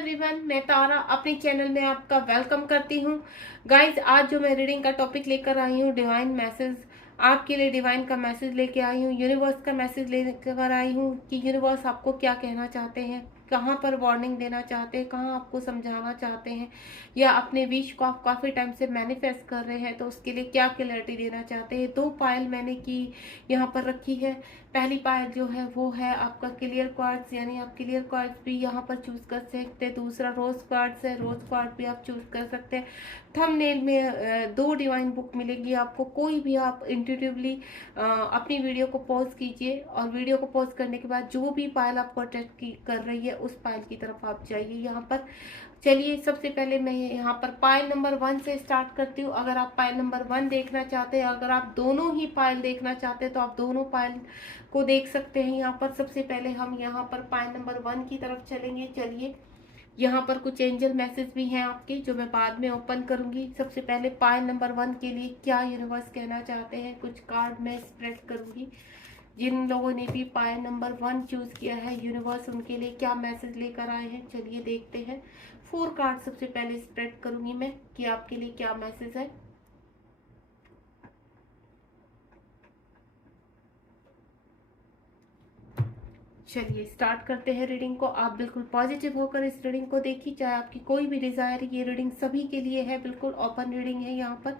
Everyone, मैं तारा अपने channel में आपका वेलकम करती हूँ। गाइज, आज जो मैं रीडिंग का टॉपिक लेकर आई हूँ, डिवाइन मैसेज। आपके लिए डिवाइन का मैसेज लेके आई हूँ, यूनिवर्स का मैसेज लेकर आई हूँ कि यूनिवर्स आपको क्या कहना चाहते हैं, कहाँ पर वार्निंग देना चाहते हैं, कहाँ आपको समझाना चाहते हैं, या अपने विश को आप काफ़ी टाइम से मैनिफेस्ट कर रहे हैं तो उसके लिए क्या क्लैरिटी देना चाहते हैं। 2 पायल मैंने की यहाँ पर रखी है। पहली पायल जो है वो है आपका क्लियर क्वार्ट्ज, यानी आप क्लियर क्वार्ट्ज भी यहाँ पर चूज कर सकते हैं। दूसरा रोज क्वार्ट्ज है, रोज क्वार्ट्ज भी आप चूज कर सकते हैं। थंबनेल में 2 डिवाइन बुक मिलेगी आपको। कोई भी आप इंट्यूटिवली अपनी वीडियो को पॉज कीजिए और वीडियो को पॉज करने के बाद जो भी पायल आपको अट्रैक्ट कर रही है उस पायल की तरफ आप जाइए। यहाँ पर चलिए, सबसे पहले मैं यहाँ पर पायल नंबर 1 से स्टार्ट करती हूँ। अगर आप पायल नंबर 1 देखना चाहते हैं, अगर आप दोनों ही पायल देखना चाहते हैं तो आप दोनों पायल को देख सकते हैं। यहाँ पर सबसे पहले हम यहाँ पर पायल नंबर 1 की तरफ चलेंगे। चलिए, यहाँ पर कुछ एंजल मैसेज भी हैं आपके जो मैं बाद में ओपन करूंगी। सबसे पहले पायल नंबर 1 के लिए क्या यूनिवर्स कहना चाहते हैं, कुछ कार्ड मैं स्प्रेड करूंगी। जिन लोगों ने भी पायल नंबर 1 चूज किया है, यूनिवर्स उनके लिए क्या मैसेज लेकर आए हैं, चलिए देखते हैं। 4 कार्ड सबसे पहले स्प्रेड करूंगी मैं कि आपके लिए क्या मैसेज है। चलिए स्टार्ट करते हैं रीडिंग को। आप बिल्कुल पॉजिटिव होकर इस रीडिंग को देखिए, चाहे आपकी कोई भी डिजायर, ये रीडिंग सभी के लिए है, बिल्कुल ओपन रीडिंग है। यहाँ पर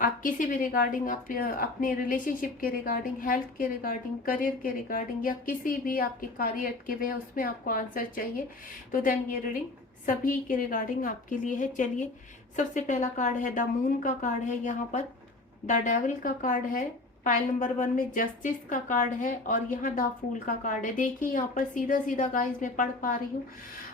आप किसी भी रिगार्डिंग, आप अपने रिलेशनशिप के रिगार्डिंग, हेल्थ के रिगार्डिंग, करियर के रिगार्डिंग, या किसी भी आपके कार्य अटके हुए हैं उसमें आपको आंसर चाहिए तो देन ये रीडिंग सभी के रिगार्डिंग आपके लिए है। चलिए, सबसे पहला कार्ड है द मून का कार्ड है, यहाँ पर द डेविल का कार्ड है, पाइल नंबर 1 में जस्टिस का कार्ड है, और यहाँ द फूल का कार्ड है। देखिए यहाँ पर सीधा सीधा गाइस मैं पढ़ पा रही हूँ,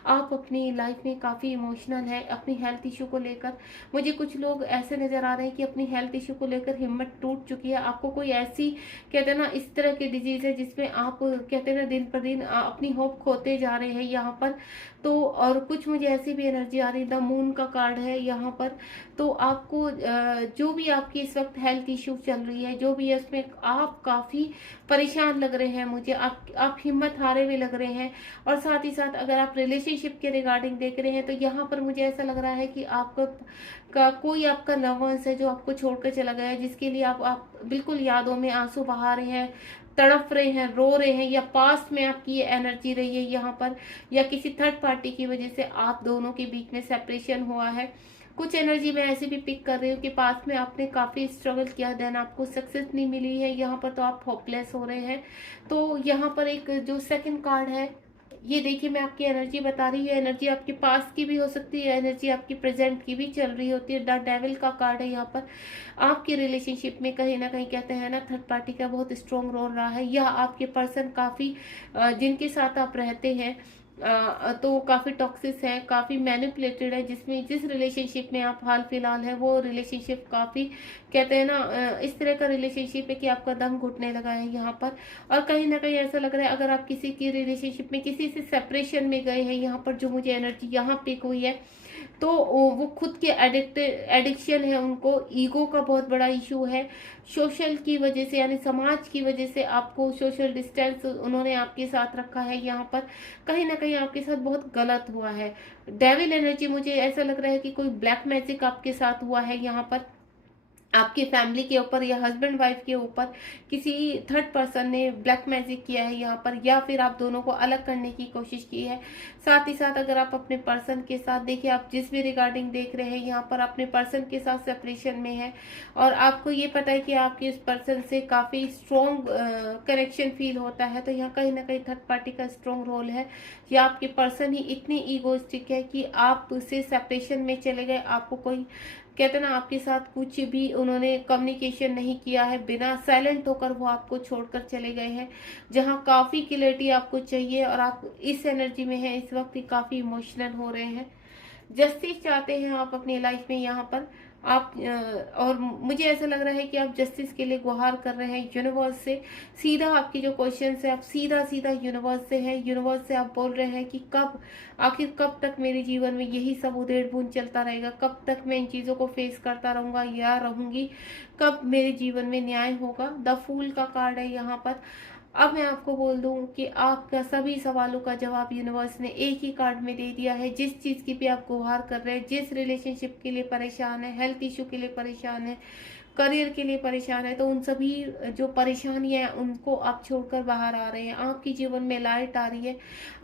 आप अपनी लाइफ में काफ़ी इमोशनल है अपनी हेल्थ इशू को लेकर। मुझे कुछ लोग ऐसे नज़र आ रहे हैं कि अपनी हेल्थ इशू को लेकर हिम्मत टूट चुकी है। आपको कोई ऐसी, कहते हैं ना, इस तरह की डिजीज़ है जिसमें आप, कहते हैं ना, दिन पर दिन अपनी होप खोते जा रहे हैं यहाँ पर। तो और कुछ मुझे ऐसी भी एनर्जी आ रही है, द मून का कार्ड है यहाँ पर। तो आपको जो भी आपकी इस वक्त हेल्थ इशू चल रही है, जो भी है उसमें आप काफ़ी परेशान लग रहे हैं, मुझे आप हिम्मत हारे हुए लग रहे हैं। और साथ ही साथ अगर आप रिलेशनशिप के रिगार्डिंग देख रहे हैं तो यहाँ पर मुझे ऐसा लग रहा है कि आपको कोई आपका लव वंस है जो आपको छोड़कर चला गया है, जिसके लिए आप बिल्कुल यादों में आंसू बहा रहे हैं, तड़प रहे हैं, रो रहे हैं, या पास्ट में आपकी ये एनर्जी रही है यहाँ पर, या किसी थर्ड पार्टी की वजह से आप दोनों के बीच में सेपरेशन हुआ है। कुछ एनर्जी मैं ऐसे भी पिक कर रही हूँ कि पास्ट में आपने काफ़ी स्ट्रगल किया, देन आपको सक्सेस नहीं मिली है यहाँ पर, तो आप होपलेस हो रहे हैं। तो यहाँ पर एक जो सेकंड कार्ड है, ये देखिए मैं आपकी एनर्जी बता रही हूँ। एनर्जी आपके पास की भी हो सकती है, एनर्जी आपकी प्रेजेंट की भी चल रही होती है। द डेविल का कार्ड है यहाँ पर। आपके रिलेशनशिप में कहीं ना कहीं, कहते हैं ना, थर्ड पार्टी का बहुत स्ट्रॉन्ग रोल रहा है, या आपके पर्सन काफ़ी, जिनके साथ आप रहते हैं तो काफ़ी टॉक्सिस है, काफ़ी मैनिपुलेटेड है, जिसमें जिस रिलेशनशिप में आप हाल फिलहाल है वो रिलेशनशिप काफ़ी, कहते हैं ना, इस तरह का रिलेशनशिप है कि आपका दम घुटने लगा है यहाँ पर। और कहीं ना कहीं ऐसा लग रहा है अगर आप किसी की रिलेशनशिप में किसी से सेपरेशन में गए हैं यहाँ पर, जो मुझे एनर्जी यहाँ पिक हुई है, तो वो खुद के एडिक्शन है उनको, ईगो का बहुत बड़ा इशू है, सोशल की वजह से, यानी समाज की वजह से आपको सोशल डिस्टेंस उन्होंने आपके साथ रखा है यहाँ पर। कहीं ना कहीं आपके साथ बहुत गलत हुआ है। डेविल एनर्जी, मुझे ऐसा लग रहा है कि कोई ब्लैक मैजिक आपके साथ हुआ है यहाँ पर, आपकी फैमिली के ऊपर या हस्बैंड वाइफ के ऊपर किसी थर्ड पर्सन ने ब्लैक मैजिक किया है यहाँ पर, या फिर आप दोनों को अलग करने की कोशिश की है। साथ ही साथ अगर आप अपने पर्सन के साथ, देखिए आप जिस भी रिगार्डिंग देख रहे हैं यहाँ पर, अपने पर्सन के साथ सेपरेशन में है, और आपको ये पता है कि आपके उस पर्सन से काफ़ी स्ट्रॉन्ग कनेक्शन फील होता है, तो यहाँ कहीं ना कहीं थर्ड पार्टी का स्ट्रॉन्ग रोल है, या आपके पर्सन ही इतनी ईगोइस्टिक है कि आप उससे सेपरेशन में चले गए। आपको कोई, कहते हैं ना, आपके साथ कुछ भी उन्होंने कम्युनिकेशन नहीं किया है, बिना साइलेंट होकर वो आपको छोड़कर चले गए हैं, जहाँ काफ़ी क्लैरिटी आपको चाहिए, और आप इस एनर्जी में हैं इस वक्त, काफ़ी इमोशनल हो रहे हैं, जस्टिस चाहते हैं आप अपनी लाइफ में यहाँ पर। आप और मुझे ऐसा लग रहा है कि आप जस्टिस के लिए गुहार कर रहे हैं यूनिवर्स से। सीधा आपकी जो क्वेश्चन है, आप सीधा सीधा यूनिवर्स से है, यूनिवर्स से आप बोल रहे हैं कि आखिर कब तक मेरे जीवन में यही सब उधेड़ बुन चलता रहेगा, कब तक मैं इन चीज़ों को फेस करता रहूँगा या रहूँगी, कब मेरे जीवन में न्याय होगा। द फूल का कार्ड है यहाँ पर। अब मैं आपको बोल दूं कि आपका सभी सवालों का जवाब यूनिवर्स ने एक ही कार्ड में दे दिया है। जिस चीज़ की भी आप गुहार कर रहे हैं, जिस रिलेशनशिप के लिए परेशान है, हेल्थ इशू के लिए परेशान है, करियर के लिए परेशान है, तो उन सभी जो परेशानियां हैं उनको आप छोड़कर बाहर आ रहे हैं। आपके जीवन में लाइट आ रही है।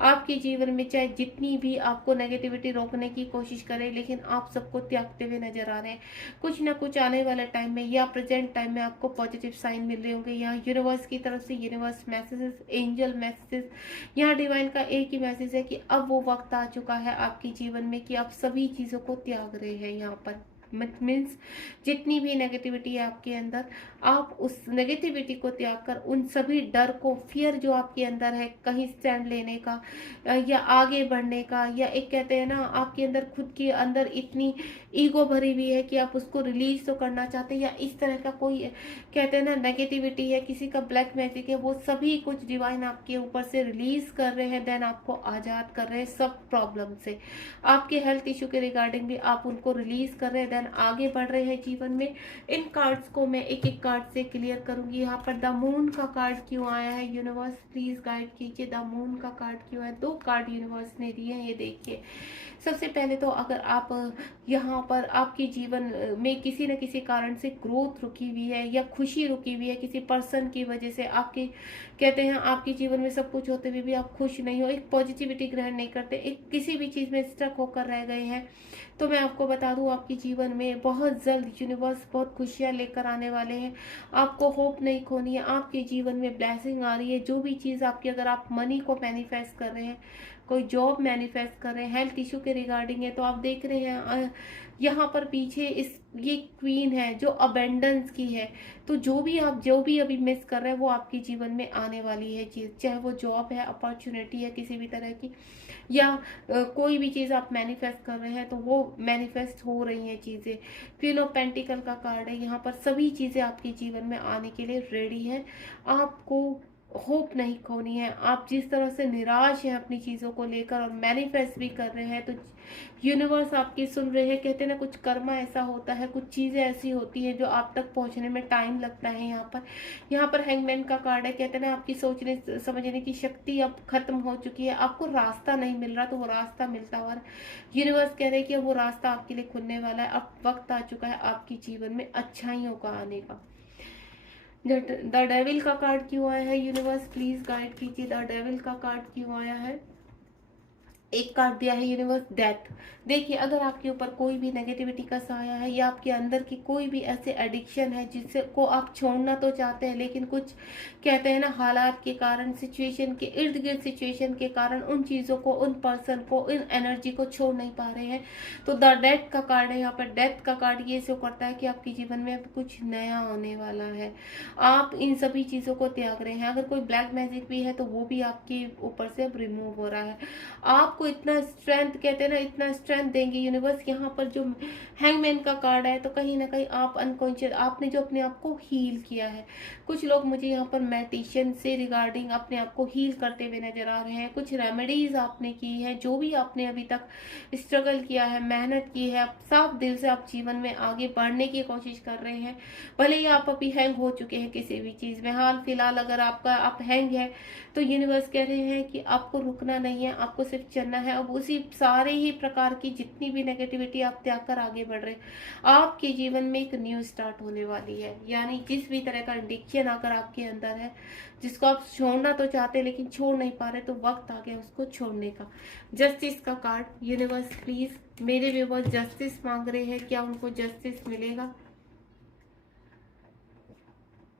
आपके जीवन में चाहे जितनी भी आपको नेगेटिविटी रोकने की कोशिश करे, लेकिन आप सबको त्यागते हुए नजर आ रहे हैं। कुछ ना कुछ आने वाले टाइम में या प्रेजेंट टाइम में आपको पॉजिटिव साइन मिल रहे होंगे। यहाँ यूनिवर्स की तरफ से यूनिवर्स मैसेजेस, एंजल मैसेजेस, यहाँ डिवाइन का एक ही मैसेज है कि अब वो वक्त आ चुका है आपके जीवन में कि आप सभी चीज़ों को त्याग रहे हैं। यहाँ पर मीन्स जितनी भी नेगेटिविटी है आपके अंदर, आप उस नेगेटिविटी को त्याग कर उन सभी डर को, फियर जो आपके अंदर है कहीं स्टैंड लेने का या आगे बढ़ने का, या एक कहते हैं ना आपके अंदर खुद के अंदर इतनी ईगो भरी हुई है कि आप उसको रिलीज तो करना चाहते हैं, या इस तरह का कोई कहते हैं ना नेगेटिविटी है, किसी का ब्लैक मैजिक है, वो सभी कुछ डिवाइन आपके ऊपर से रिलीज कर रहे हैं। देन आपको आजाद कर रहे हैं सब प्रॉब्लम से। आपके हेल्थ इशू के रिगार्डिंग भी आप उनको रिलीज कर रहे हैं, देन आगे बढ़ रहे हैं जीवन में। इन कार्ड्स को मैं एक एक कार्ड से क्लियर करूंगी। यहाँ पर द मून का कार्ड क्यों आया है, यूनिवर्स प्लीज गाइड कीजिए। द मून का कार्ड क्यों है, 2 कार्ड यूनिवर्स ने दिए हैं, ये देखिए। सबसे पहले तो अगर आप यहाँ पर आपके जीवन में किसी न किसी कारण से ग्रोथ रुकी हुई है या खुशी रुकी हुई है, किसी पर्सन की वजह से आपके कहते हैं आपके जीवन में सब कुछ होते हुए भी आप खुश नहीं हो, एक पॉजिटिविटी ग्रहण नहीं करते, एक किसी भी चीज़ में स्टक होकर रह गए हैं, तो मैं आपको बता दूं आपके जीवन में बहुत जल्द यूनिवर्स बहुत खुशियां लेकर आने वाले हैं। आपको होप नहीं खोनी है, आपके जीवन में ब्लेसिंग आ रही है। जो भी चीज़ आपकी, अगर आप मनी को मैनिफेस्ट कर रहे हैं, कोई जॉब मैनिफेस्ट कर रहे हैं, हेल्थ इशू के रिगार्डिंग है, तो आप देख रहे हैं यहाँ पर पीछे ये क्वीन है जो अबेंडेंस की है। तो जो भी अभी मिस कर रहे हैं वो आपके जीवन में आने वाली है चीज़, चाहे वो जॉब है, अपॉर्चुनिटी है किसी भी तरह की, या कोई भी चीज़ आप मैनिफेस्ट कर रहे हैं तो वो मैनिफेस्ट हो रही हैं चीज़ें। क्वीन ऑफ पेंटिकल का कार्ड है, यहाँ पर सभी चीज़ें आपके जीवन में आने के लिए रेडी हैं। आपको होप नहीं खोनी है। आप जिस तरह से निराश हैं अपनी चीज़ों को लेकर और मैनिफेस्ट भी कर रहे हैं, तो यूनिवर्स आपकी सुन रहे हैं। कहते हैं ना कुछ कर्मा ऐसा होता है, कुछ चीज़ें ऐसी होती हैं जो आप तक पहुंचने में टाइम लगता है। यहाँ पर हैंगमैन का कार्ड है। कहते हैं ना आपकी सोचने समझने की शक्ति अब खत्म हो चुकी है, आपको रास्ता नहीं मिल रहा तो वो रास्ता मिलता हुआ यूनिवर्स कह रहे हैं कि वो रास्ता आपके लिए खुलने वाला है। अब वक्त आ चुका है आपके जीवन में अच्छाइयों का आने का। द डेविल का कार्ड क्यों आया है, यूनिवर्स प्लीज गाइड कीजिए। द डेविल का कार्ड क्यों आया है, एक कार्ड दिया है यूनिवर्स डेथ। देखिए अगर आपके ऊपर कोई भी नेगेटिविटी का साया है या आपके अंदर की कोई भी ऐसे एडिक्शन है जिससे को आप छोड़ना तो चाहते हैं, लेकिन कुछ कहते हैं ना हालात के कारण, सिचुएशन के इर्द गिर्द सिचुएशन के कारण उन चीज़ों को, उन पर्सन को, इन एनर्जी को छोड़ नहीं पा रहे हैं, तो द डेथ का कार्ड है। यहाँ पर डेथ का कार्ड ये शो करता है कि आपके जीवन में अब कुछ नया होने वाला है। आप इन सभी चीज़ों को त्याग रहे हैं। अगर कोई ब्लैक मैजिक भी है तो वो भी आपके ऊपर से अब रिमूव हो रहा है। आपको इतना स्ट्रेंथ, कहते हैं ना इतना स्ट्रेंथ देंगे यूनिवर्स। यहाँ पर जो हैंगमैन का कार्ड है, तो कहीं ना कहीं आप अनकॉन्शियस, आपने जो अपने आप को हील किया है, कुछ लोग मुझे यहाँ पर मेडिटेशन से रिगार्डिंग अपने आप को हील करते हुए नजर आ रहे हैं। कुछ रेमेडीज आपने की है, जो भी आपने अभी तक स्ट्रगल किया है, मेहनत की है, साफ दिल से आप जीवन में आगे बढ़ने की कोशिश कर रहे हैं। भले ही आप अभी हैंग हो चुके हैं किसी भी चीज में, हाल फिलहाल अगर आप हैंग है तो यूनिवर्स कह रहे हैं कि आपको रुकना नहीं है, आपको सिर्फ चलना है। अब उसी सारे ही प्रकार की जितनी भी नेगेटिविटी आप त्याग कर आगे बढ़ रहे हैं, आपके जीवन में एक न्यू स्टार्ट होने वाली है। यानी जिस भी तरह का एडिक्शन अगर आपके अंदर है, जिसको आप छोड़ना तो चाहते हैं लेकिन छोड़ नहीं पा रहे, तो वक्त आ गया उसको छोड़ने का। जस्टिस का कार्ड, यूनिवर्स प्लीज, मेरे व्यूअर्स जस्टिस मांग रहे हैं, क्या उनको जस्टिस मिलेगा?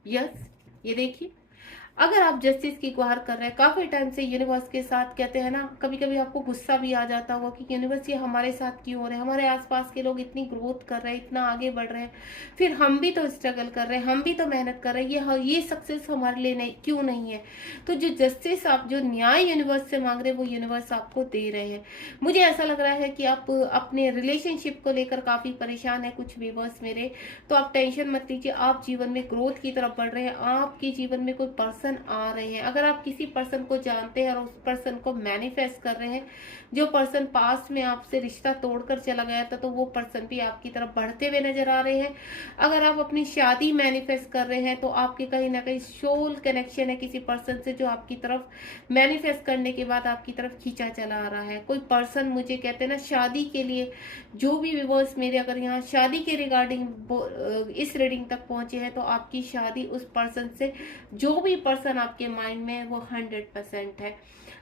यस, ये देखिए अगर आप जस्टिस की गुहार कर रहे हैं काफी टाइम से यूनिवर्स के साथ, कहते हैं ना कभी कभी आपको गुस्सा भी आ जाता होगा कि यूनिवर्स ये हमारे साथ क्यों हो रहे हैं, हमारे आसपास के लोग इतनी ग्रोथ कर रहे हैं, इतना आगे बढ़ रहे हैं, फिर हम भी तो स्ट्रगल कर रहे हैं, हम भी तो मेहनत कर रहे हैं, ये सक्सेस हमारे लिए नहीं क्यों नहीं है? तो जो जस्टिस आप, जो न्याय यूनिवर्स से मांग रहे हैं, वो यूनिवर्स आपको दे रहे हैं। मुझे ऐसा लग रहा है कि आप अपने रिलेशनशिप को लेकर काफी परेशान है कुछ व्यूअर्स मेरे, तो आप टेंशन मत लीजिए, आप जीवन में ग्रोथ की तरफ बढ़ रहे हैं। आपके जीवन में कोई पर्सन पर्सन आ रहे हैं। अगर आप किसी पर्सन को जानते हैं और उस पर्सन को मैनिफेस्ट कर रहे हैं, जो पर्सन पास्ट में आपसे रिश्ता तोड़कर चला गया था, तो वो पर्सन भी आपकी तरफ बढ़ते हुए नजर आ रहे हैं। अगर आप अपनी शादी मैनिफेस्ट कर रहे हैं, तो आपके कहीं ना कहीं सोल कनेक्शन है किसी पर्सन से, जो आपकी तरफ मैनिफेस्ट करने के बाद आपकी तरफ खींचा चला आ रहा है। कोई पर्सन, मुझे कहते हैं ना, शादी के लिए, जो भी व्यूअर्स मेरे अगर यहाँ शादी के रिगार्डिंग इस रीडिंग तक पहुंचे हैं, तो आपकी शादी उस पर्सन से, जो भी पर्सन आपके माइंड में है, वो 100% है।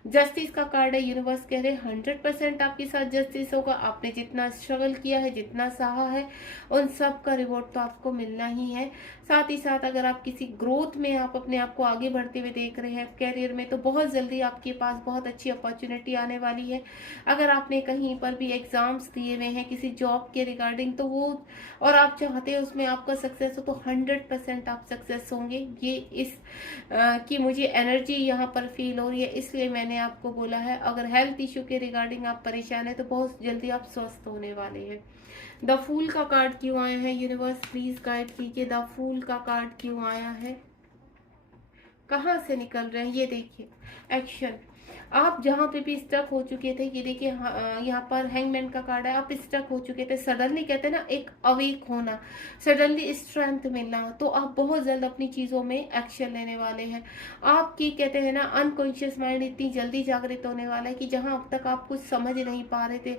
जस्टिस का कार्ड है, यूनिवर्स कह रहे हैं 100% आपके साथ जस्टिस होगा। आपने जितना स्ट्रगल किया है, जितना सहा है, उन सब का रिवॉर्ड तो आपको मिलना ही है। साथ ही साथ अगर आप किसी ग्रोथ में आप अपने आप को आगे बढ़ते हुए देख रहे हैं कैरियर में, तो बहुत जल्दी आपके पास बहुत अच्छी अपॉर्चुनिटी आने वाली है। अगर आपने कहीं पर भी एग्जाम्स दिए हुए हैं किसी जॉब के रिगार्डिंग, तो वो, और आप चाहते हैं उसमें आपका सक्सेस हो, तो 100% आप सक्सेस होंगे। ये इस की मुझे एनर्जी यहाँ पर फील हो रही है, इसलिए मैंने आपको बोला है। अगर हेल्थ इश्यू के रिगार्डिंग आप परेशान है, तो बहुत जल्दी आप स्वस्थ होने वाले हैं। द फूल का कार्ड क्यों आया है यूनिवर्स, प्लीज गाइड कीजिए। द फूल का कार्ड क्यों आया है, कहाँ से निकल रहे हैं, ये देखिए। एक्शन, आप जहाँ पे भी स्टक हो चुके थे, ये देखिए यहाँ पर हैंगमैन का कार्ड है। आप स्टक हो चुके थे, सडनली कहते हैं ना एक अवेक होना, सडनली स्ट्रेंथ मिलना, तो आप बहुत जल्द अपनी चीजों में एक्शन लेने वाले हैं। आपकी कहते हैं ना अनकॉन्शियस माइंड इतनी जल्दी जागृत होने वाला है कि जहाँ अब तक आप कुछ समझ नहीं पा रहे थे,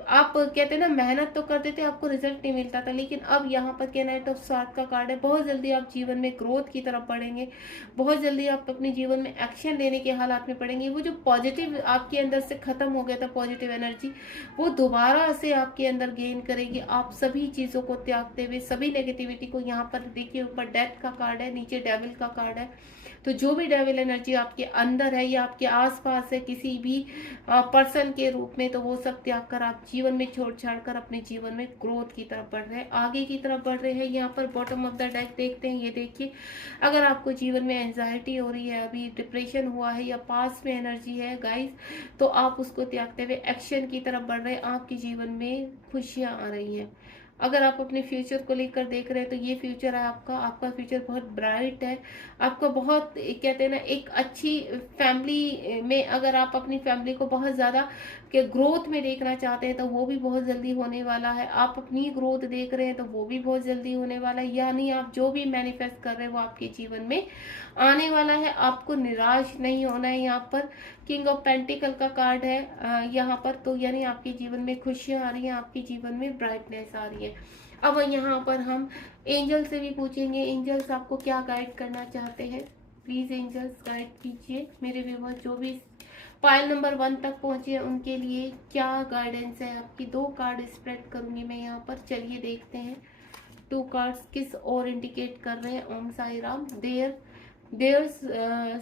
आप कहते हैं ना मेहनत तो करते थे, आपको रिजल्ट नहीं मिलता था, लेकिन अब यहाँ पर क्या नाइट ऑफ स्वार्थ का कार्ड है। बहुत जल्दी आप जीवन में ग्रोथ की तरफ बढ़ेंगे, बहुत जल्दी आप अपने जीवन में एक्शन लेने के हालात में पड़ेंगे। वो जो पॉजिटिव आपके अंदर से खत्म हो गया था, पॉजिटिव एनर्जी, वो दोबारा से आपके अंदर गेन करेगी। आप सभी चीजों को त्यागते हुए, सभी नेगेटिविटी को, यहाँ पर देखिए ऊपर डेथ का कार्ड है, नीचे डेविल का कार्ड है। तो जो भी डेविल एनर्जी आपके अंदर है या आपके आसपास है किसी भी पर्सन के रूप में, तो वो सब त्याग कर आप जीवन में छोड़ छाड़ कर अपने जीवन में ग्रोथ की तरफ बढ़ रहे हैं, आगे की तरफ बढ़ रहे हैं। यहाँ पर बॉटम ऑफ द डेक देखते हैं, ये देखिए। अगर आपको जीवन में एंजाइटी हो रही है, अभी डिप्रेशन हुआ है या पास में एनर्जी है गाइस, तो आप उसको त्यागते हुए एक्शन की तरफ बढ़ रहे हैं। आपके जीवन में खुशियां आ रही हैं। अगर आप अपने फ्यूचर को लेकर देख रहे हैं, तो ये फ्यूचर है आपका फ्यूचर बहुत ब्राइट है। आपको बहुत कहते हैं ना एक अच्छी फैमिली में, अगर आप अपनी फैमिली को बहुत ज़्यादा के ग्रोथ में देखना चाहते हैं, तो वो भी बहुत जल्दी होने वाला है। आप अपनी ग्रोथ देख रहे हैं, तो वो भी बहुत जल्दी होने वाला है। यानी आप जो भी मैनिफेस्ट कर रहे हैं, वो आपके जीवन में आने वाला है। आपको निराश नहीं होना है। यहाँ पर किंग ऑफ पेंटिकल का कार्ड है यहाँ पर, तो यानी आपके जीवन में खुशियां आ रही हैं, आपके जीवन में ब्राइटनेस आ रही है। अब यहाँ पर हम एंजल से भी पूछेंगे, एंजल्स आपको क्या गाइड करना चाहते हैं। प्लीज एंजल्स गाइड कीजिए मेरे व्यूअर्स, जो भी पाइल नंबर 1 तक पहुंचे उनके लिए क्या गाइडेंस है आपकी। 2 कार्ड स्प्रेड करूंगी मैं यहाँ पर, चलिए देखते हैं 2 कार्ड्स किस और इंडिकेट कर रहे हैं। Om Sai Ram, there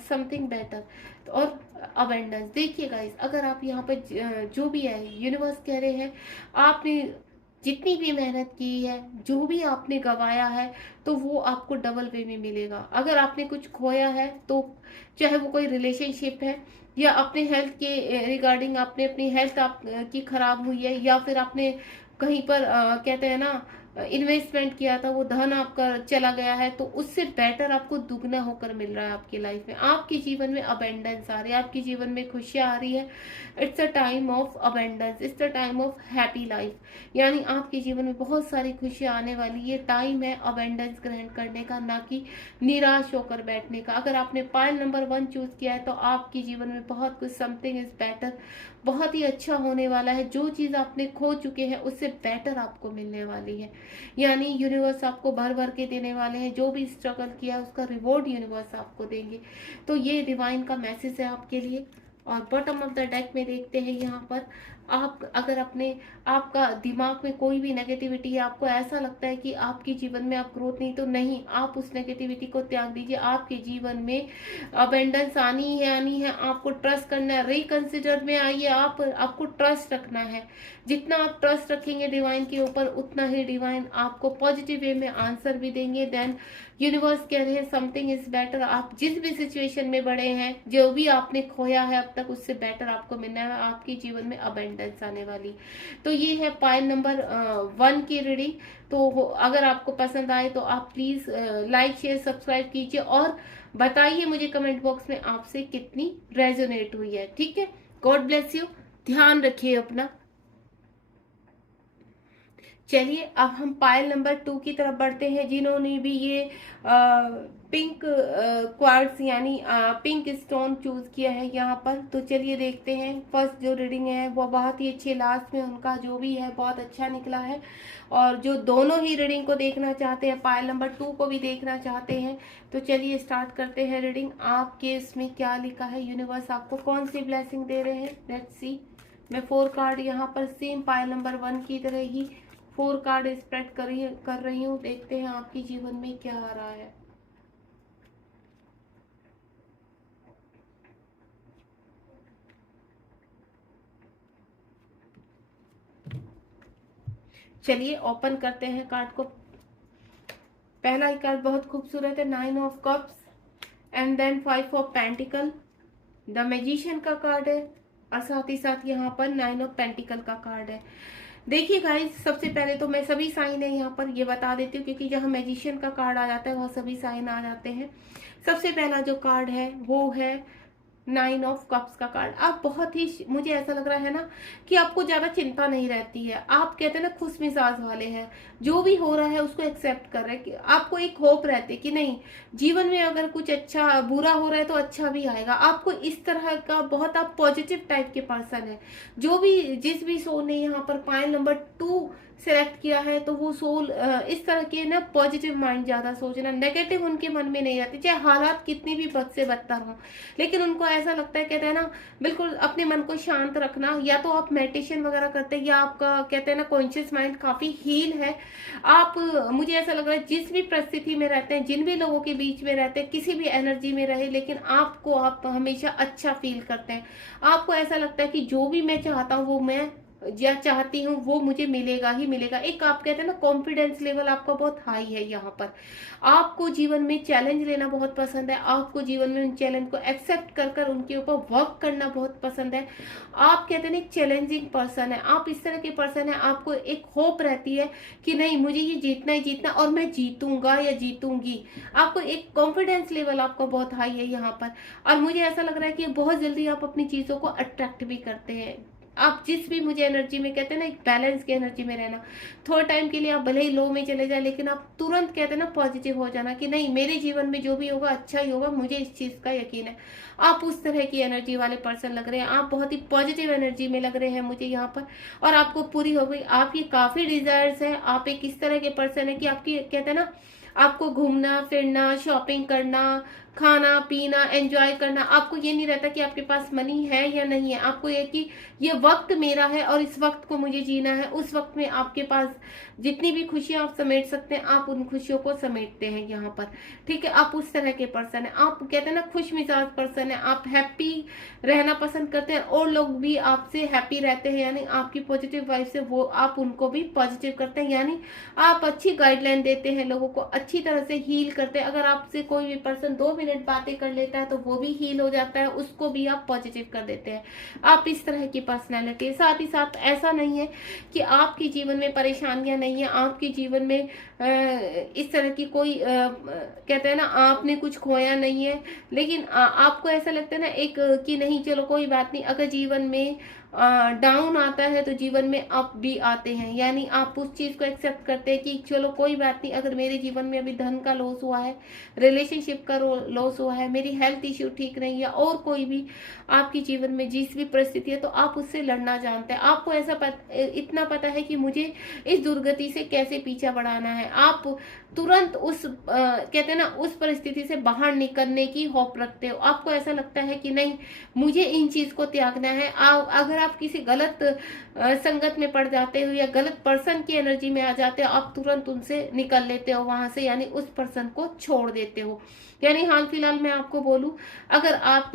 something better और अबेंडेंस। देखिए गाइस, अगर आप यहाँ पे जो भी है, यूनिवर्स कह रहे हैं आपने जितनी भी मेहनत की है, जो भी आपने गवाया है, तो वो आपको डबल वे में मिलेगा। अगर आपने कुछ खोया है, तो चाहे वो कोई रिलेशनशिप है या अपने हेल्थ के रिगार्डिंग आपने अपनी हेल्थ आप की खराब हुई है, या फिर आपने कहीं पर कहते हैं ना इन्वेस्टमेंट किया था, वो धन आपका चला गया है, तो उससे बेटर आपको दुगना होकर मिल रहा है आपकी लाइफ में। आपके जीवन में अबेंडेंस आ रही है, आपके जीवन में खुशियां आ रही है। It's a time of abundance, it's a time of happy life. यानी आपके जीवन में बहुत सारी खुशियां आने वाली, ये टाइम है अबेंडेंस ग्रहण करने का, ना कि निराश होकर बैठने का। अगर आपने पाइल नंबर 1 चूज किया है, तो आपके जीवन में बहुत कुछ, समथिंग इज बेटर, बहुत ही अच्छा होने वाला है। जो चीज आपने खो चुके हैं, उससे बेटर आपको मिलने वाली है। यानी यूनिवर्स आपको भर भर के देने वाले हैं। जो भी स्ट्रगल किया उसका रिवॉर्ड यूनिवर्स आपको देंगे। तो ये डिवाइन का मैसेज है आपके लिए। और बॉटम ऑफ द डेक में देखते हैं यहाँ पर, आप अगर अपने आपका दिमाग में कोई भी नेगेटिविटी है, आपको ऐसा लगता है कि आपके जीवन में आप ग्रोथ नहीं, तो नहीं, आप उस नेगेटिविटी को त्याग दीजिए। आपके जीवन में अबेंडेंस आनी है। आपको ट्रस्ट करना है, रिकंसिडर में आइए। आपको ट्रस्ट रखना है। जितना आप ट्रस्ट रखेंगे डिवाइन के ऊपर, उतना ही डिवाइन आपको पॉजिटिव वे में आंसर भी देंगे। देन यूनिवर्स कह रहे हैं समथिंग इज बेटर। आप जिस भी सिचुएशन में बड़े हैं, जो भी आपने खोया है अब तक, उससे बेटर आपको मिलना है। आपके जीवन में अबेंडेंस गाइडेंस आने वाली। तो ये है पायल नंबर 1 की रीडिंग। तो अगर आपको पसंद आए तो आप प्लीज लाइक शेयर सब्सक्राइब कीजिए और बताइए मुझे कमेंट बॉक्स में आपसे कितनी रेजोनेट हुई है। ठीक है, गॉड ब्लेस यू, ध्यान रखिए अपना। चलिए अब हम पायल नंबर 2 की तरफ बढ़ते हैं, जिन्होंने भी ये पिंक क्वार्ट्स यानी पिंक स्टोन चूज किया है यहाँ पर। तो चलिए देखते हैं। फर्स्ट जो रीडिंग है वो बहुत ही अच्छी, लास्ट में उनका जो भी है बहुत अच्छा निकला है। और जो दोनों ही रीडिंग को देखना चाहते हैं, पायल नंबर 2 को भी देखना चाहते हैं, तो चलिए स्टार्ट करते हैं रीडिंग। आपके इसमें क्या लिखा है, यूनिवर्स आपको कौन सी ब्लेसिंग दे रहे हैं, लेट्स सी। मैं 4 कार्ड यहाँ पर सेम पायल नंबर 1 की तरह ही 4 कार्ड स्प्रेड कर रही हूँ। देखते हैं आपके जीवन में क्या आ रहा है। चलिए ओपन करते हैं कार्ड को। पहला ही कार्ड बहुत खूबसूरत है, 9 of cups and then 5 of pentacle. The magician का कार्ड है और साथ ही साथ यहाँ पर 9 ऑफ पेंटिकल का कार्ड है। देखिए गाइस, सबसे पहले तो मैं सभी साइन है यहाँ पर ये बता देती हूँ, क्योंकि जहाँ मैजिशियन का कार्ड आ जाता है वहाँ सभी साइन आ जाते हैं। सबसे पहला जो कार्ड है वो है 9 ऑफ कप्स का कार्ड। आप बहुत ही, मुझे ऐसा लग रहा है ना कि आपको ज्यादा चिंता नहीं रहती है। आप कहते हैं ना खुश मिजाज वाले हैं, जो भी हो रहा है उसको एक्सेप्ट कर रहे हैं। कि आपको एक होप रहती है कि नहीं, जीवन में अगर कुछ अच्छा बुरा हो रहा है तो अच्छा भी आएगा। आपको इस तरह का बहुत, आप पॉजिटिव टाइप के पर्सन है। जो भी जिस भी सोल ने यहाँ पर पायल नंबर 2 सेलेक्ट किया है, तो वो सोल इस तरह के ना पॉजिटिव माइंड ज्यादा सोचना, नेगेटिव उनके मन में नहीं रहती, चाहे हालात कितनी भी बद से बदतर हो। लेकिन उनको ऐसा लगता है, कहते हैं ना, बिल्कुल अपने मन को शांत रखना। या तो आप मेडिटेशन वगैरह करते हैं, या आपका कहते हैं ना कॉन्शियस माइंड काफी हील है। आप, मुझे ऐसा लग रहा है जिस भी परिस्थिति में रहते हैं, जिन भी लोगों के बीच में रहते हैं, किसी भी एनर्जी में रहे, लेकिन आपको, आप हमेशा अच्छा फील करते हैं। आपको ऐसा लगता है कि जो भी मैं चाहता हूँ वो मैं या चाहती हूँ वो मुझे मिलेगा ही मिलेगा। एक आप कहते हैं ना कॉन्फिडेंस लेवल आपका बहुत हाई है यहाँ पर। आपको जीवन में चैलेंज लेना बहुत पसंद है। आपको जीवन में उन चैलेंज को एक्सेप्ट कर कर उनके ऊपर वर्क करना बहुत पसंद है। आप कहते हैं एक चैलेंजिंग पर्सन है। आप इस तरह के पर्सन है, आपको एक होप रहती है कि नहीं, मुझे ये जीतना ही जीतना और मैं जीतूंगा या जीतूंगी। आपको एक कॉन्फिडेंस लेवल आपका बहुत हाई है यहाँ पर। और मुझे ऐसा लग रहा है कि बहुत जल्दी आप अपनी चीजों को अट्रैक्ट भी करते हैं। आप जिस भी, मुझे एनर्जी में कहते हैं ना एक बैलेंस की एनर्जी में रहना। थोड़े टाइम के लिए आप भले ही लो में चले जाए, लेकिन आप तुरंत कहते हैं ना पॉजिटिव हो जाना कि नहीं, मेरे जीवन में जो भी होगा अच्छा ही होगा, मुझे इस चीज का यकीन है। आप उस तरह की एनर्जी वाले पर्सन लग रहे हैं। आप बहुत ही पॉजिटिव एनर्जी में लग रहे हैं मुझे यहाँ पर, और आपको पूरी हो गई आपकी काफी डिजायर्स है। आप एक इस तरह के पर्सन है कि आपकी कहते हैं ना, आपको घूमना फिरना, शॉपिंग करना, खाना पीना, एंजॉय करना, आपको ये नहीं रहता कि आपके पास मनी है या नहीं है। आपको ये कि ये वक्त मेरा है और इस वक्त को मुझे जीना है। उस वक्त में आपके पास जितनी भी खुशियां आप समेट सकते हैं, आप उन खुशियों को समेटते हैं यहाँ पर। ठीक है, आप उस तरह के पर्सन है। आप कहते हैं ना खुश मिजाज पर्सन है। आप हैप्पी रहना पसंद करते हैं और लोग भी आपसे हैप्पी रहते हैं, यानी आपकी पॉजिटिव वाइब से वो आप उनको भी पॉजिटिव करते हैं। यानी आप अच्छी गाइडलाइन देते हैं, लोगों को अच्छी तरह से हील करते हैं। अगर आपसे कोई भी पर्सन 2 मिनट बातें कर लेता है तो वो भी हील हो जाता है, उसको भी आप पॉजिटिव कर देते हैं। आप इस तरह की पर्सनैलिटी। साथ ही साथ ऐसा नहीं है कि आपके जीवन में परेशानियां नहीं है, आपके जीवन में इस तरह की कोई कहते हैं ना आपने कुछ खोया नहीं है। लेकिन आपको ऐसा लगता है ना एक कि नहीं चलो कोई बात नहीं, अगर जीवन में डाउन आता है तो जीवन में अप भी आते हैं। यानी आप उस चीज को एक्सेप्ट करते हैं कि चलो कोई बात नहीं, अगर मेरे जीवन में अभी धन का लॉस हुआ है, रिलेशनशिप का लॉस हुआ है, मेरी हेल्थ इश्यू ठीक नहीं है, और कोई भी आपके जीवन में जिस भी परिस्थिति है, तो आप उससे लड़ना जानते हैं। आपको ऐसा इतना पता है कि मुझे इस दुर्गति से कैसे पीछा बढ़ाना है। आप तुरंत उस कहते हैं ना उस परिस्थिति से बाहर निकलने की होप रखते हो। आपको ऐसा लगता है कि नहीं, मुझे इन चीज को त्यागना है। अगर आप किसी गलत संगत में पड़ जाते हो या गलत पर्सन की एनर्जी में आ जाते हो, आप तुरंत उनसे निकल लेते हो वहां से, यानी उस पर्सन को छोड़ देते हो। यानी हाल फिलहाल मैं आपको बोलूं, अगर आप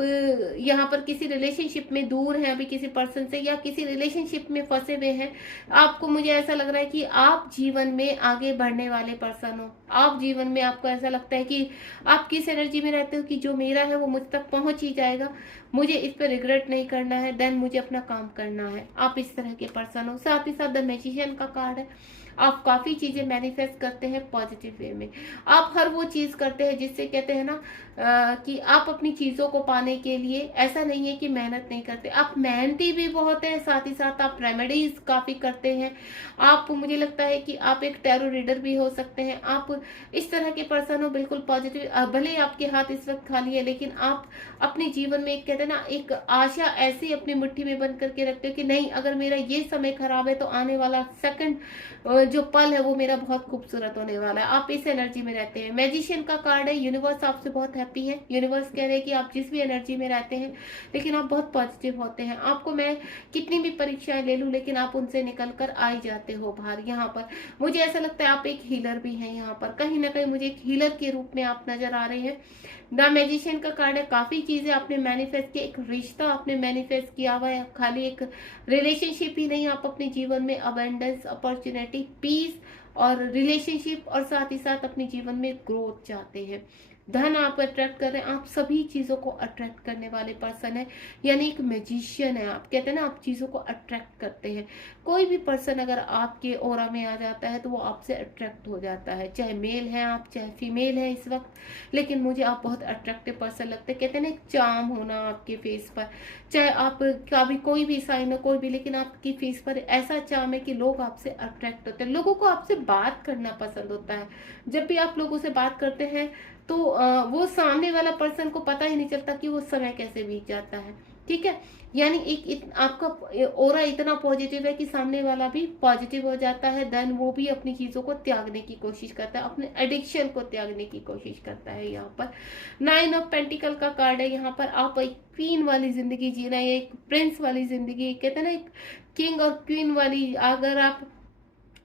यहाँ पर किसी रिलेशनशिप में दूर हैं अभी किसी पर्सन से, या किसी रिलेशनशिप में फंसे हुए हैं, आपको, मुझे ऐसा लग रहा है कि आप जीवन में आगे बढ़ने वाले पर्सन हो। आप जीवन में, आपको ऐसा लगता है कि आप किस एनर्जी में रहते हो कि जो मेरा है वो मुझ तक पहुंच ही जाएगा, मुझे इस पर रिग्रेट नहीं करना है, देन मुझे अपना काम काम करना है, आप इस तरह के पर्सन हो। साथ ही साथ द मैजिशियन का कार्ड है, आप काफ़ी चीज़ें मैनिफेस्ट करते हैं पॉजिटिव वे में। आप हर वो चीज़ करते हैं जिससे कहते हैं ना कि आप अपनी चीज़ों को पाने के लिए ऐसा नहीं है कि मेहनत नहीं करते, आप मेहनती भी बहुत हैं। साथ ही साथ आप रेमेडीज काफ़ी करते हैं। आप, मुझे लगता है कि आप एक टैरो रीडर भी हो सकते हैं। आप इस तरह के पर्सन हो, बिल्कुल पॉजिटिव। भले ही आपके हाथ इस वक्त खाली है, लेकिन आप अपने जीवन में एक कहते हैं ना एक आशा ऐसी अपनी मुट्ठी में बंद करके रखते हो कि नहीं, अगर मेरा ये समय खराब है तो आने वाला सेकंड जो पल है वो मेरा बहुत खूबसूरत होने वाला है। आप इस एनर्जी में रहते हैं। मैजिशियन का कार्ड है, यूनिवर्स आपसे बहुत हैप्पी है। यूनिवर्स कह रहे हैं कि आप जिस भी एनर्जी में रहते हैं लेकिन आप बहुत पॉजिटिव होते हैं। आपको मैं कितनी भी परीक्षाएं ले लूं लेकिन आप उनसे निकल कर आ ही जाते हो बाहर। यहाँ पर मुझे ऐसा लगता है आप एक हीलर भी हैं। यहाँ पर कहीं ना कहीं मुझे एक हीलर के रूप में आप नजर आ रहे हैं। द मैजिशियन का कार्ड है, काफी चीजें आपने मैनिफेस्ट की, एक रिश्ता आपने मैनिफेस्ट किया हुआ है। खाली एक रिलेशनशिप ही नहीं, आप अपने जीवन में अबेंडेंस, अपॉर्चुनिटी, पीस और रिलेशनशिप और साथ ही साथ अपने जीवन में ग्रोथ चाहते हैं। धन आप अट्रैक्ट कर रहे हैं, आप सभी चीजों को अट्रैक्ट करने वाले पर्सन है, यानी एक मैजिशियन है। आप कहते हैं ना आप चीजों को अट्रैक्ट करते हैं। कोई भी पर्सन अगर आपके ऑरा में आ जाता है तो वो आपसे अट्रैक्ट हो जाता है, चाहे मेल है आप चाहे फीमेल है इस वक्त, लेकिन मुझे आप बहुत अट्रैक्टिव पर्सन लगते हैं। कहते हैं ना एक चार्म होना आपके फेस पर, चाहे आप का भी कोई भी साइन हो कोई भी, लेकिन आपकी फेस पर ऐसा चार्म है कि लोग आपसे अट्रैक्ट होते हैं। लोगों को आपसे बात करना पसंद होता है। जब भी आप लोगों से बात करते हैं तो वो सामने वाला पर्सन को पता ही नहीं चलता कि वो समय कैसे बीत जाता है। ठीक है, यानी आपका ऑरा इतना पॉजिटिव है कि सामने वाला भी पॉजिटिव हो जाता है। देन वो भी अपनी चीजों को त्यागने की कोशिश करता है, अपने एडिक्शन को त्यागने की कोशिश करता है। यहाँ पर 9 ऑफ पेंटिकल का कार्ड है। यहाँ पर आप एक क्वीन वाली जिंदगी जी रहे हैं, एक प्रिंस वाली जिंदगी, कहते हैं ना एक किंग और क्वीन वाली। अगर आप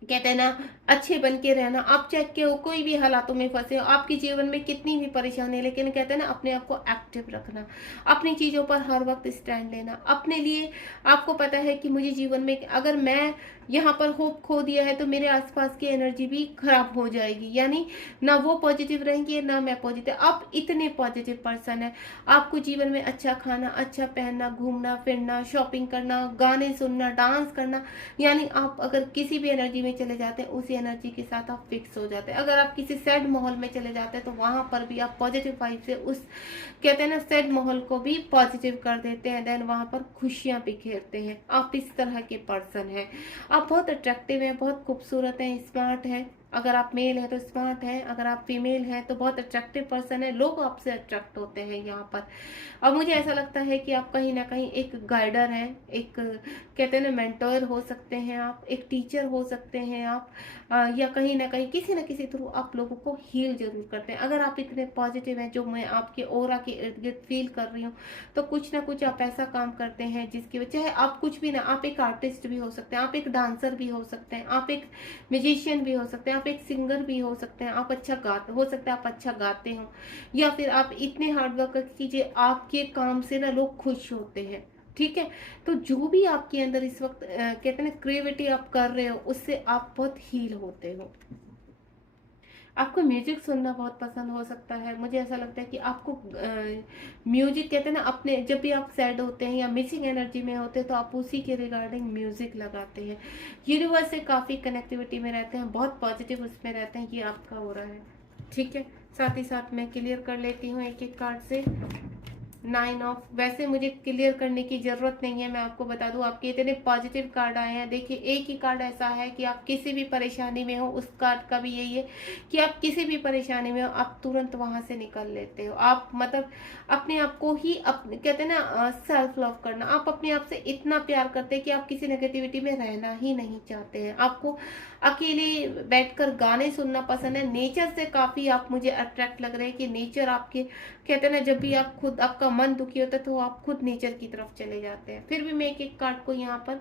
कहते हैं ना अच्छे बन के रहना, आप चाहे के हो कोई भी हालातों में फंसे हो, आपके जीवन में कितनी भी परेशानी है, लेकिन कहते हैं ना अपने आप को एक्टिव रखना, अपनी चीजों पर हर वक्त स्टैंड लेना अपने लिए। आपको पता है कि मुझे जीवन में अगर मैं यहाँ पर होप खो दिया है तो मेरे आसपास की एनर्जी भी खराब हो जाएगी, यानी ना वो पॉजिटिव रहेंगे ना मैं पॉजिटिव। आप इतने पॉजिटिव पर्सन है, आपको जीवन में अच्छा खाना, अच्छा पहनना, घूमना फिरना, शॉपिंग करना, गाने सुनना, डांस करना, यानी आप अगर किसी भी एनर्जी में चले जाते हैं उसी एनर्जी के साथ आप फिक्स हो जाते हैं। अगर आप किसी सैड माहौल में चले जाते हैं तो वहां पर भी आप पॉजिटिव वाइब से उस कहते हैं ना सैड माहौल को भी पॉजिटिव कर देते हैं। देन वहां पर खुशियां बिखेरते हैं। आप इस तरह के पर्सन हैं। आप बहुत अट्रैक्टिव हैं, बहुत खूबसूरत हैं, स्मार्ट हैं। अगर आप मेल है तो स्मार्ट है, अगर आप फीमेल हैं तो बहुत अट्रैक्टिव पर्सन है। लोग आपसे अट्रैक्ट होते हैं यहाँ पर। अब मुझे ऐसा लगता है कि आप कहीं ना कहीं एक गाइडर हैं, एक कहते हैं ना मेंटोर हो सकते हैं, आप एक टीचर हो सकते हैं आप, या कहीं ना कहीं किसी न किसी थ्रू आप लोगों को हील जरूर करते हैं। अगर आप इतने पॉजिटिव हैं जो मैं आपके ऑरा के इर्द गिर्द फील कर रही हूँ, तो कुछ ना कुछ आप ऐसा काम करते हैं जिसकी वजह, चाहे आप कुछ भी ना, आप एक आर्टिस्ट भी हो सकते हैं, आप एक डांसर भी हो सकते हैं, आप एक म्यूजिशियन भी हो सकते हैं, आप एक सिंगर भी हो सकते हैं, आप अच्छा गाते हो सकता है, आप अच्छा गाते हो, या फिर आप इतने हार्डवर्क कीजिए आपके काम से ना लोग खुश होते हैं। ठीक है, तो जो भी आपके अंदर इस वक्त कहते हैं ना क्रिएटिविटी आप कर रहे हो उससे आप बहुत हील होते हो। आपको म्यूजिक सुनना बहुत पसंद हो सकता है। मुझे ऐसा लगता है कि आपको म्यूजिक कहते हैं ना, अपने जब भी आप सैड होते हैं या मिसिंग एनर्जी में होते हैं तो आप उसी के रिगार्डिंग म्यूजिक लगाते हैं। यूनिवर्स से काफ़ी कनेक्टिविटी में रहते हैं, बहुत पॉजिटिव उसमें रहते हैं। ये आपका हो रहा है। ठीक है, साथ ही साथ मैं क्लियर कर लेती हूँ एक एक कार्ड से। 9 ऑफ, वैसे मुझे क्लियर करने की जरूरत नहीं है, मैं आपको बता दूं आपके इतने पॉजिटिव कार्ड आए हैं। देखिए एक ही कार्ड ऐसा है कि आप किसी भी परेशानी में हो, उस कार्ड का भी यही है कि आप किसी भी परेशानी में हो आप तुरंत वहां से निकल लेते हो। आप मतलब अपने आप को ही कहते हैं ना सेल्फ लव करना, आप अपने आप से इतना प्यार करते हैं कि आप किसी नेगेटिविटी में रहना ही नहीं चाहते हैं। आपको अकेले बैठकर गाने सुनना पसंद है। नेचर से काफी आप मुझे अट्रैक्ट लग रहे हैं कि नेचर आपके कहते हैं ना जब भी आप खुद आपका मन दुखी होता है तो आप खुद नेचर की तरफ चले जाते हैं। फिर भी मैं एक एक कार्ड को यहाँ पर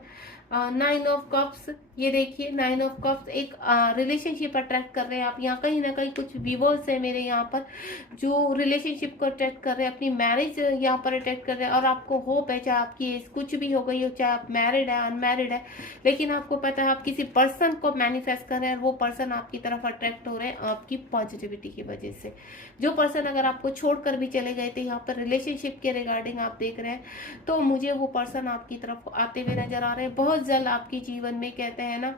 नाइन ऑफ कप्स, ये देखिए 9 ऑफ कप्स, एक रिलेशनशिप अट्रैक्ट कर रहे हैं आप यहाँ, कहीं ना कहीं कुछ विवोर्स है मेरे यहाँ पर जो रिलेशनशिप को अट्रैक्ट कर रहे हैं, अपनी मैरिज यहाँ पर अट्रैक्ट कर रहे हैं। और आपको होप है, चाहे आपकी एज कुछ भी हो गई हो, चाहे आप मैरिड है अनमैरिड है, लेकिन आपको पता है आप किसी पर्सन को मैनिफेस्ट कर रहे हैं और वो पर्सन आपकी तरफ अट्रैक्ट हो रहे हैं आपकी पॉजिटिविटी की वजह से। जो पर्सन अगर आपको छोड़कर भी चले गए थे, यहाँ पर रिलेशनशिप के रिगार्डिंग आप देख रहे हैं, तो मुझे वो पर्सन आपकी तरफ आते हुए नजर आ रहे हैं बहुत जल्द आपके जीवन में। कहते हैं ना,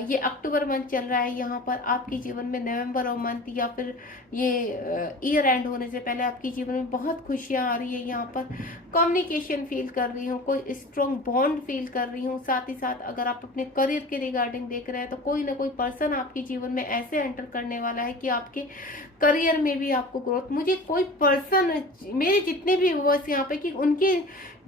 ये अक्टूबर मंथ चल रहा है, यहाँ पर आपके जीवन में नवंबर और मंथ या फिर ये ईयर एंड होने से पहले आपके जीवन में बहुत खुशियाँ आ रही है। यहाँ पर कम्युनिकेशन फील कर रही हूँ, कोई स्ट्रॉन्ग बॉन्ड फील कर रही हूँ। साथ ही साथ अगर आप अपने करियर के रिगार्डिंग देख रहे हैं, तो कोई ना कोई पर्सन आपके जीवन में ऐसे एंटर करने वाला है कि आपके करियर में भी आपको ग्रोथ, मुझे कोई पर्सन, मेरे जितने भी व्यूअर्स यहाँ पे, कि उनके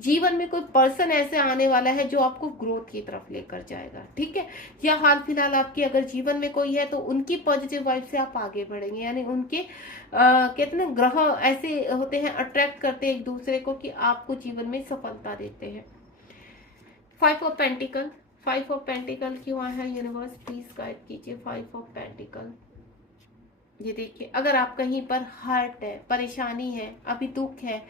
जीवन में कोई पर्सन ऐसे आने वाला है जो आपको ग्रोथ की तरफ लेकर जाएगा, ठीक है। या हाल फिलहाल आपके अगर जीवन में कोई है तो उनकी पॉजिटिव वाइब से आप आगे बढ़ेंगे, यानी उनके कहते हैं ना, ग्रह ऐसे होते हैं अट्रैक्ट करते हैं एक दूसरे को कि आपको जीवन में सफलता देते हैं। 5 ऑफ पेंटिकल, 5 ऑफ पेंटिकल क्यों आया है यूनिवर्स, प्लीज गाइड कीजिए। 5 ऑफ पेंटिकल, ये देखिए अगर आप कहीं पर हर्ट है, परेशानी है, अभी दुख है,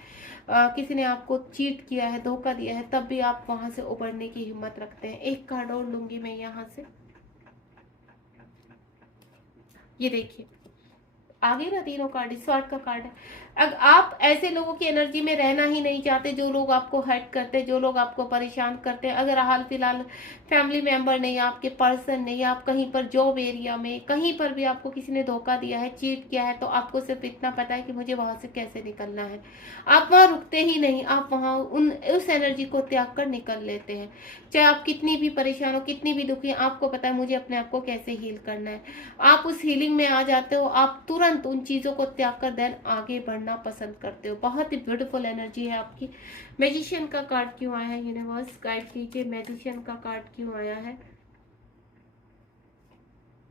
किसी ने आपको चीट किया है, धोखा दिया है, तब भी आप वहां से उबरने की हिम्मत रखते हैं। एक कार्ड और लूंगी मैं यहाँ से, ये देखिए आगे ना तीनों कार्ड, स्वार्थ का कार्ड है। अगर आप ऐसे लोगों की एनर्जी में रहना ही नहीं चाहते जो लोग आपको हर्ट करते हैं, जो लोग आपको परेशान करते हैं, अगर हाल फिलहाल फैमिली मेंबर नहीं, आपके पर्सन नहीं, आप कहीं पर जॉब एरिया में कहीं पर भी आपको किसी ने धोखा दिया है, चीट किया है, तो आपको सिर्फ इतना पता है कि मुझे वहां से कैसे निकलना है। आप वहां रुकते ही नहीं, आप वहां उस एनर्जी को त्याग कर निकल लेते हैं। चाहे आप कितनी भी परेशान हो, कितनी भी दुखी, आपको पता है मुझे अपने आप को कैसे हील करना है। आप उस हीलिंग में आ जाते हो, आप तुरंत उन चीजों को त्याग कर देन आगे बढ़ना पसंद करते हो। बहुत ही ब्यूटीफुल एनर्जी है आपकी। मैजिशियन का कार्ड क्यों आया है यूनिवर्स, गाइड कीजिए। मैजिशियन का कार्ड क्यों आया है,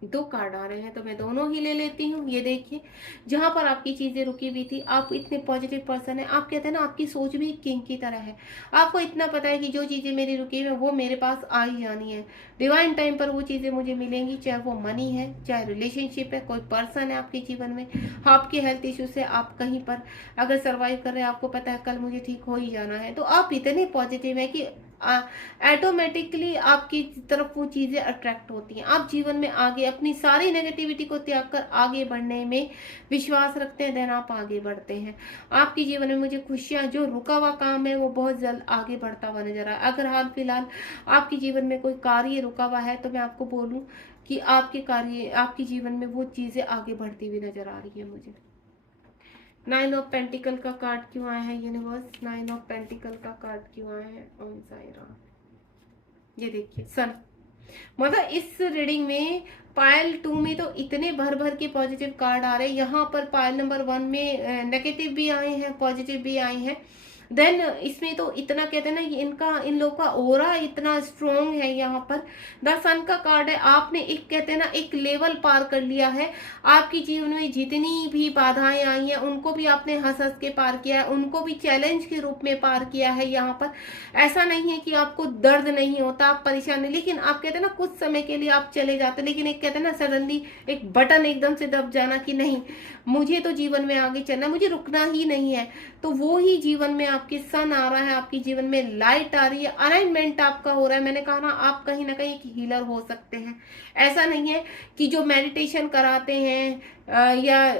दो कार्ड आ रहे हैं तो मैं दोनों ही ले लेती हूँ। ये देखिए जहां पर आपकी चीजें रुकी हुई थी, आप इतने पॉजिटिव पर्सन है, आप कहते हैं ना आपकी सोच भी किंग की तरह है। आपको इतना पता है कि जो चीजें मेरी रुकी हुई है वो मेरे पास आ ही जानी है, डिवाइन टाइम पर वो चीजें मुझे मिलेंगी। चाहे वो मनी है, चाहे रिलेशनशिप है, कोई पर्सन है आपके जीवन में, आपके हेल्थ इश्यू से आप कहीं पर अगर सर्वाइव कर रहे हैं, आपको पता है कल मुझे ठीक हो ही जाना है, तो आप इतने पॉजिटिव है कि ऑटोमेटिकली आपकी तरफ वो चीजें अट्रैक्ट होती हैं। आप जीवन में आगे अपनी सारी नेगेटिविटी को त्याग कर आगे बढ़ने में विश्वास रखते हैं, देन आप आगे बढ़ते हैं। आपके जीवन में मुझे खुशियां, जो रुका हुआ काम है वो बहुत जल्द आगे बढ़ता हुआ नजर आए। अगर हाल फिलहाल आपके जीवन में कोई कार्य रुका हुआ है, तो मैं आपको बोलूं कि आपके कार्य, आपके जीवन में वो चीजें आगे बढ़ती हुई नजर आ रही है मुझे। 9 ऑफ पेंटिकल का कार्ड क्यों आया है यूनिवर्स, 9 ऑफ पेंटिकल का कार्ड क्यों आया है ओम साई राम। ये देखिए सन, मतलब इस रीडिंग में पायल 2 में तो इतने भर भर के पॉजिटिव कार्ड आ रहे हैं। यहाँ पर पायल नंबर 1 में नेगेटिव भी आए हैं, पॉजिटिव भी आए हैं। देन इसमें तो इतना कहते हैं ना, इन लोग का ओरा इतना स्ट्रॉन्ग है। यहाँ पर द सन का कार्ड है, आपने एक कहते हैं ना एक लेवल पार कर लिया है। आपके जीवन में जितनी भी बाधाएं आई हैं उनको भी आपने हंस हंस के पार किया है, उनको भी चैलेंज के रूप में पार किया है। यहाँ पर ऐसा नहीं है कि आपको दर्द नहीं होता, आप परेशान नहीं, लेकिन आप कहते हैं ना कुछ समय के लिए आप चले जाते, लेकिन एक कहते हैं ना सडनली एक बटन एकदम से दब जाना कि नहीं मुझे तो जीवन में आगे चलना, मुझे रुकना ही नहीं है। तो वो ही जीवन में आपके सन आ रहा है, आपके जीवन में लाइट आ रही है, अलाइनमेंट आपका हो रहा है। मैंने कहा ना आप कहीं ना कहीं एक हीलर हो सकते हैं। ऐसा नहीं है कि जो मेडिटेशन कराते हैं या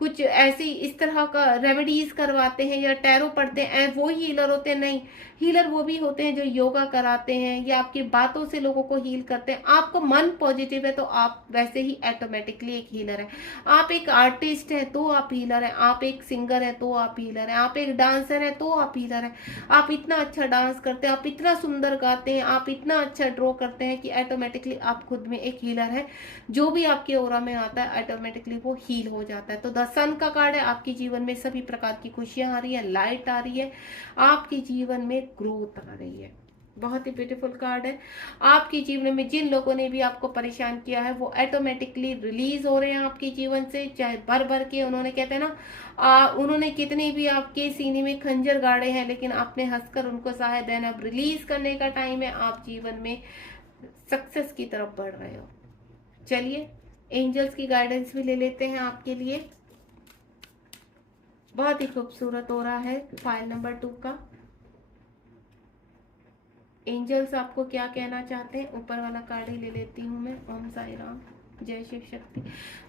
कुछ ऐसी इस तरह का रेमेडीज करवाते हैं या टैरो पढ़ते हैं वो ही हीलर होते हैं, नहीं। हीलर वो भी होते हैं जो योगा कराते हैं या आपकी बातों से लोगों को हील करते हैं। आपका मन पॉजिटिव है तो आप वैसे ही ऑटोमेटिकली एक हीलर है। आप एक आर्टिस्ट है तो आप हीलर है, आप एक सिंगर है तो आप हीलर है, आप एक डांसर है तो आप हीलर है। आप इतना अच्छा डांस करते हैं, आप इतना सुंदर गाते हैं, आप इतना अच्छा ड्रॉ करते हैं कि ऑटोमेटिकली आप खुद में एक हीलर है। जो भी आपके ओरा में आता है ऑटोमेटिकली वो हील हो जाता है। तो द सन का कार्ड है, आपके जीवन में सभी प्रकार की खुशियां आ रही है, लाइट आ रही है, आपके जीवन में ग्रोथ आ रही है। बहुत ही ब्यूटीफुल कार्ड है। आपके जीवन में जिन लोगों ने भी आपको परेशान किया है वो ऑटोमेटिकली रिलीज हो रहे हैं आपके जीवन से, चाहे भर भर के उन्होंने, कहते हैं ना, उन्होंने कितने भी आपके सीने में खंजर गाड़े हैं, लेकिन आपने हंसकर उनको सहा देन अब रिलीज करने का टाइम है। आप जीवन में सक्सेस की तरफ बढ़ रहे हो। चलिए एंजल्स की गाइडेंस भी ले लेते हैं आपके लिए। बहुत ही खूबसूरत हो रहा है फाइल नंबर 2 का। एंजल्स आपको क्या कहना चाहते हैं, ऊपर वाला कार्ड ही ले लेती हूँ मैं। ओम साई राम, जय Shiv Shakti.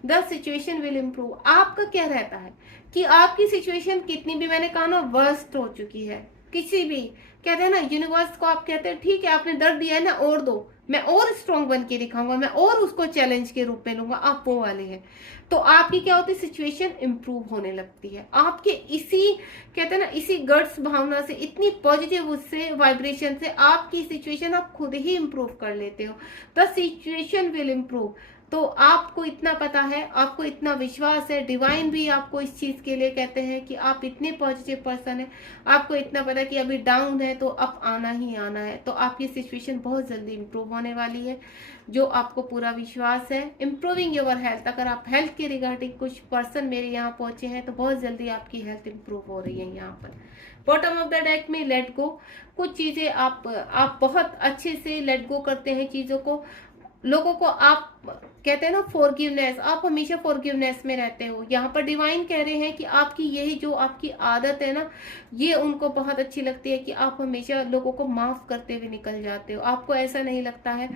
The situation will improve. आपका क्या रहता है कि आपकी सिचुएशन कितनी भी, मैंने कहा ना, वर्स्ट हो चुकी है, किसी भी, कहते हैं ना, यूनिवर्स को आप कहते हैं ठीक है आपने दर्द दिया है ना, और दो, मैं और स्ट्रॉन्ग बन के दिखाऊंगा, मैं और उसको चैलेंज के रूप में लूंगा, आप वो वाले हैं। तो आपकी क्या होती है, सिचुएशन इंप्रूव होने लगती है आपके इसी, कहते हैं ना, इसी गट्स भावना से, इतनी पॉजिटिव उससे वाइब्रेशन से आपकी सिचुएशन आप खुद ही इंप्रूव कर लेते हो। The situation will improve. तो आपको इतना पता है, आपको इतना विश्वास है, डिवाइन भी आपको इस चीज के लिए कहते हैं कि आप इतने पॉजिटिव पर्सन है, आपको इतना पता है कि अभी डाउन है तो अब आना ही आना है, तो आपकी सिचुएशन बहुत जल्दी इंप्रूव होने वाली है, जो आपको पूरा विश्वास है। इंप्रूविंग योर हेल्थ, अगर आप हेल्थ के रिगार्डिंग कुछ पर्सन मेरे यहाँ पहुंचे हैं तो बहुत जल्दी आपकी हेल्थ इंप्रूव हो रही है। यहाँ पर बॉटम ऑफ द डेक में लेट गो, कुछ चीजें आप बहुत अच्छे से लेट गो करते हैं चीजों को, लोगों को, आप कहते हैं ना फॉरगिवनेस, आप हमेशा फॉरगिवनेस में रहते हो। यहाँ पर डिवाइन कह रहे हैं कि आपकी यही जो आपकी आदत है ना, ये उनको बहुत अच्छी लगती है कि आप हमेशा लोगों को माफ करते हुए निकल जाते हो। आपको ऐसा नहीं लगता है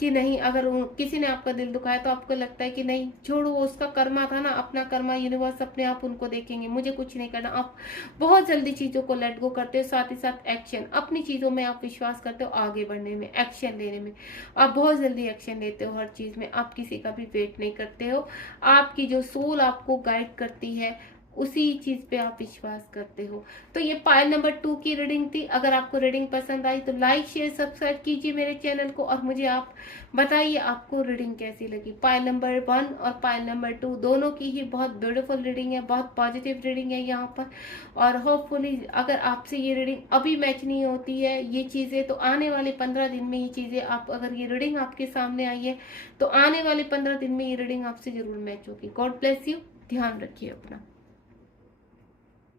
कि नहीं, अगर किसी ने आपका दिल दुखाया तो आपको लगता है कि नहीं छोड़ो, वो उसका कर्मा था ना, अपना कर्मा, यूनिवर्स अपने आप उनको देखेंगे, मुझे कुछ नहीं करना। आप बहुत जल्दी चीजों को लेट गो करते हो, साथ ही साथ एक्शन, अपनी चीजों में आप विश्वास करते हो, आगे बढ़ने में, एक्शन लेने में आप बहुत जल्दी एक्शन लेते हो। हर चीज में आप किसी का भी वेट नहीं करते हो, आपकी जो सोल आपको गाइड करती है उसी चीज पे आप विश्वास करते हो। तो ये पाइल नंबर 2 की रीडिंग थी। अगर आपको रीडिंग पसंद आई तो लाइक शेयर सब्सक्राइब कीजिए मेरे चैनल को, और मुझे आप बताइए आपको रीडिंग कैसी लगी। पाइल नंबर 1 और पाइल नंबर 2 दोनों की ही बहुत ब्यूटीफुल रीडिंग है, बहुत पॉजिटिव रीडिंग है यहाँ पर। और होपफुली अगर आपसे ये रीडिंग अभी मैच नहीं होती है ये चीजें, तो आने वाले 15 दिन में ये चीजें, आप अगर ये रीडिंग आपके सामने आई है तो आने वाले 15 दिन में ये रीडिंग आपसे जरूर मैच होगी। गॉड ब्लेस यू, ध्यान रखिए अपना।